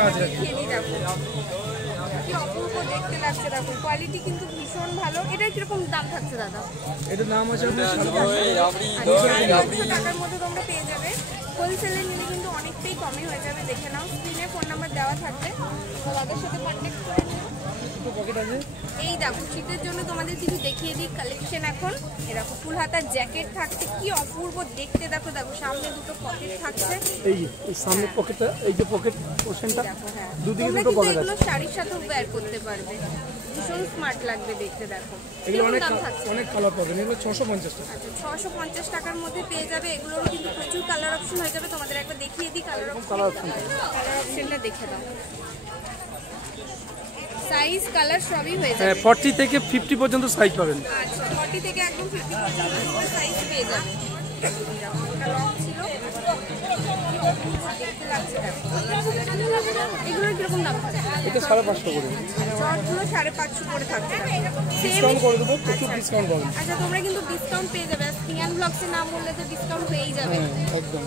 কাজ আছে। খেলি দেখো কি অপূর্ব দেখতে লাগছে, দেখো কোয়ালিটি কিন্তু ভীষণ ভালো। এটা কিরকম দাম থাকছে দাদা? এটার নাম আছে আপনার 500 টাকার মধ্যে তোমরা পেয়ে যাবে। হোলসেলে নিলে কিন্তু অনেকটাই কমই হয়ে যাবে। দেখে নাও, স্ক্রিনে ফোন নাম্বার দেওয়া থাকবে, তাদের সাথে কন্ট্যাক্ট করে নিও। পকেট আছে। এই দেখো শীতের জন্য তোমাদের কিছু দেখিয়ে দিই কালেকশন এখন। এরকম ফুল হাতার জ্যাকেট থাকছে, কি অপূর্ব দেখতে। দেখো দেখো সামনে দুটো পকেট থাকছে, এই সামনে পকেটটা, এই যে পকেট পোরশনটা দেখো। হ্যাঁ, দুদিকে তোমরা দুটো কিন্তু পকেট এগুলো আছে। শাড়ির সাথেও ওয়্যার করতে পারবে, ভীষণ স্মার্ট লাগবে দেখতে। দেখো এগুলো কেমন অনেক দাম থাকছে? অনেক কালার পাবেন, এগুলো 650 টাকা। আচ্ছা 650 টাকার মধ্যে পেয়ে যাবে। এগুলোরও কিন্তু প্রচুর কালার অপশন হয়ে যাবে। তোমাদের একবার দেখিয়ে দিই কালার অপশনটা দেখে দাও। সাইজ কালার সবই হয়ে যাবে। হ্যাঁ 40 থেকে 50 পর্যন্ত সাইজ পাবেন। আচ্ছা 40 থেকে একদম 50 পর্যন্ত তোমরা সাইজ পেয়ে যাবে। এটা লং ছিল, দেখতে লাগছে দেখো। এগুলোর কিরকম দাম থাকছে? এটা 550 করে। শর্টগুলো 550 করে থাকছে। ডিসকাউন্ট করে দেবো, প্রচুর ডিসকাউন্ট পাবেন। আচ্ছা তোমরা কিন্তু ডিসকাউন্ট পেয়ে যাবে। স্পিয়ান ব্লগসের নাম বললে তো ডিসকাউন্ট পেয়েই যাবে। একদম।